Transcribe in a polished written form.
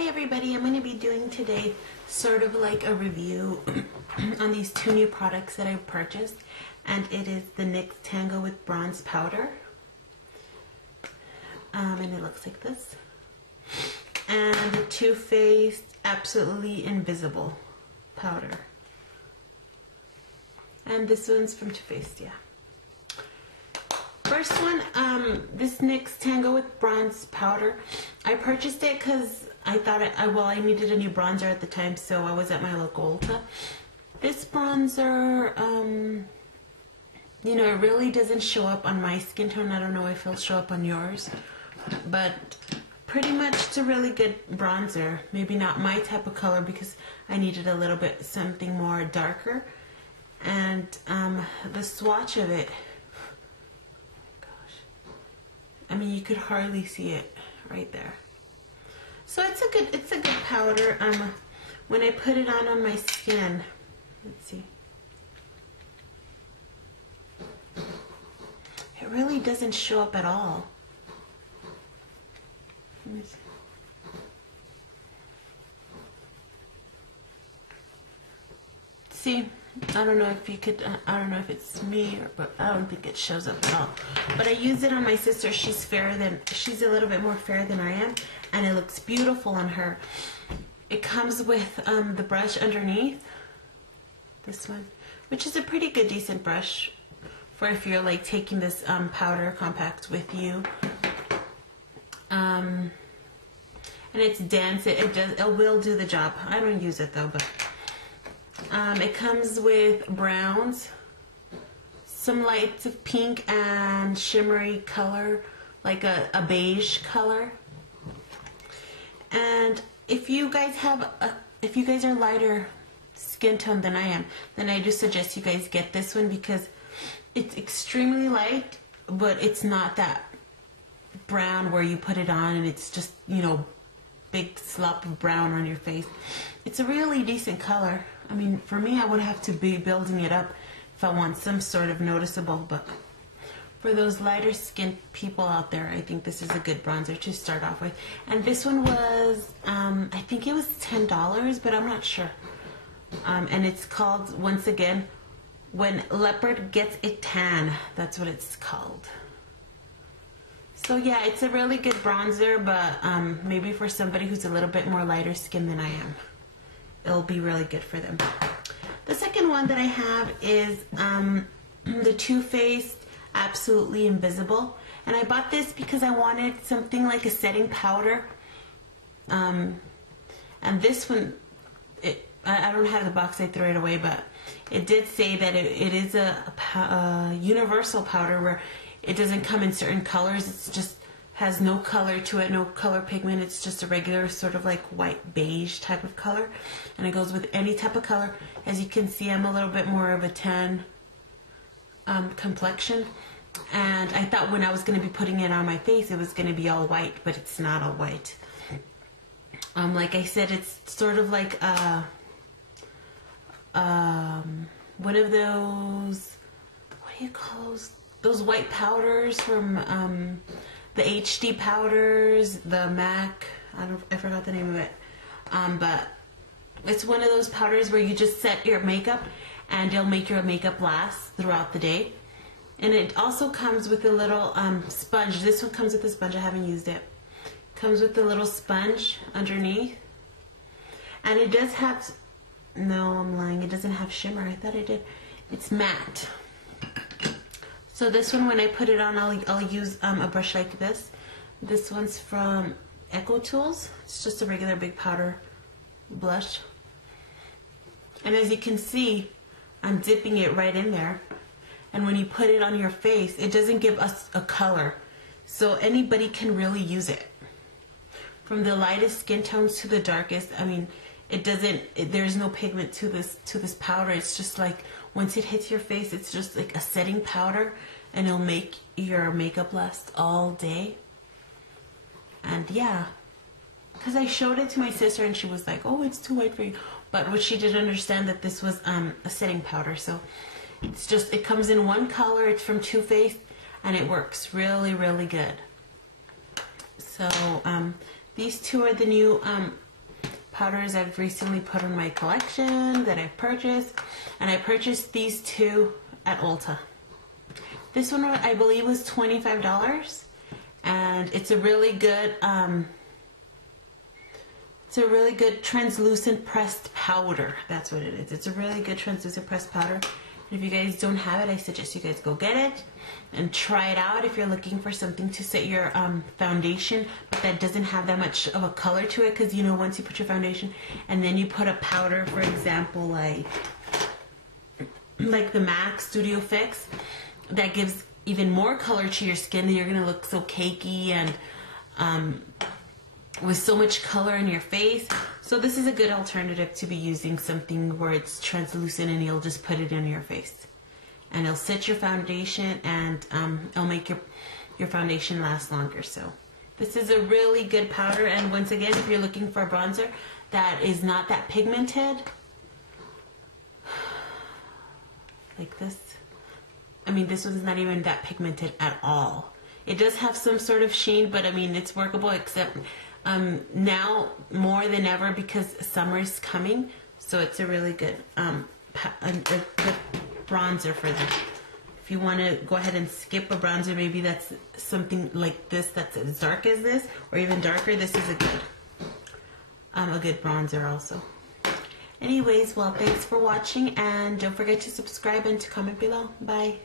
Hi everybody, I'm going to be doing today sort of like a review on these two new products that I've purchased, and it is the NYX Tango with Bronze Powder, and it looks like this, and the TooFaced Absolutely Invisible Powder, and this one's from TooFaced, yeah. First one, this NYX Tango with Bronze Powder. I purchased it because I thought I needed a new bronzer at the time, so I was at my local Ulta. This bronzer, you know, it really doesn't show up on my skin tone. I don't know if it'll show up on yours, but pretty much it's a really good bronzer. Maybe not my type of color because I needed a little bit something more darker. And the swatch of it, I mean, you could hardly see it right there. So it's a good powder. When I put it on my skin, let's see. It really doesn't show up at all. Let me see. See, I don't know if you could, I don't know if it's me, but I don't think it shows up at all. But I use it on my sister. She's a little bit more fair than I am, and it looks beautiful on her. It comes with the brush underneath, this one, which is a pretty good, decent brush for if you're like taking this powder compact with you. And it's dense. It will do the job. I don't use it though, but. It comes with browns, some lights of pink and shimmery color, like a beige color. And if you guys are lighter skin tone than I am, then I do suggest you guys get this one because it's extremely light, but it's not that brown where you put it on and it's just, you know, big slop of brown on your face. It's a really decent color. I mean, for me, I would have to be building it up if I want some sort of noticeable, but for those lighter skinned people out there, I think this is a good bronzer to start off with. And this one was, I think it was $10, but I'm not sure. And it's called, once again, When Leopard Gets a Tan. That's what it's called. So yeah, it's a really good bronzer, but maybe for somebody who's a little bit more lighter skin than I am, it'll be really good for them. The second one that I have is the TooFaced Absolutely Invisible, and I bought this because I wanted something like a setting powder. And this one, I don't have the box, I threw it away, but it did say that it is a universal powder where it doesn't come in certain colors. It's just has no color to it, no color pigment. It's just a regular sort of like white beige type of color, and it goes with any type of color. As you can see, I'm a little bit more of a tan complexion, and I thought when I was going to be putting it on my face it was going to be all white, but it's not all white. Like I said, it's sort of like one of those, what do you call those white powders from the HD powders, the MAC, I forgot the name of it, but it's one of those powders where you just set your makeup and it'll make your makeup last throughout the day. And it also comes with a little sponge. This one comes with a sponge. I haven't used it. Comes with a little sponge underneath, and it does have, no, I'm lying, it doesn't have shimmer. I thought it did. It's matte. So this one, when I put it on, I'll use a brush like this. This one's from Echo Tools. It's just a regular big powder blush. And as you can see, I'm dipping it right in there. And when you put it on your face, it doesn't give us a color. So anybody can really use it. From the lightest skin tones to the darkest, I mean, there's no pigment to this powder. It's just like, once it hits your face, it's just like a setting powder, and it'll make your makeup last all day. And yeah, because I showed it to my sister and she was like, oh, it's too white for you. But what she didn't understand that this was a setting powder. So it's just, it comes in one color. It's from TooFaced, and it works really, really good. So these two are the new powders I've recently put in my collection that I've purchased. And I purchased these two at Ulta. This one I believe was $25. And it's a really good translucent pressed powder. That's what it is. It's a really good translucent pressed powder. If you guys don't have it, I suggest you guys go get it and try it out if you're looking for something to set your foundation, but that doesn't have that much of a color to it, because you know, once you put your foundation and then you put a powder, for example, like the MAC Studio Fix, that gives even more color to your skin. You're gonna look so cakey and with so much color in your face. So this is a good alternative to be using something where it's translucent and you'll just put it in your face. And it'll set your foundation, and it'll make your foundation last longer. So this is a really good powder. And once again, if you're looking for a bronzer that is not that pigmented, like this. I mean, this one's not even that pigmented at all. It does have some sort of sheen, but I mean, it's workable, except now more than ever, because summer is coming, so it's a really good good bronzer for them. If you want to go ahead and skip a bronzer, maybe that's something like this that's as dark as this, or even darker, this is a good bronzer also. Anyways, well, thanks for watching, and don't forget to subscribe and to comment below. Bye.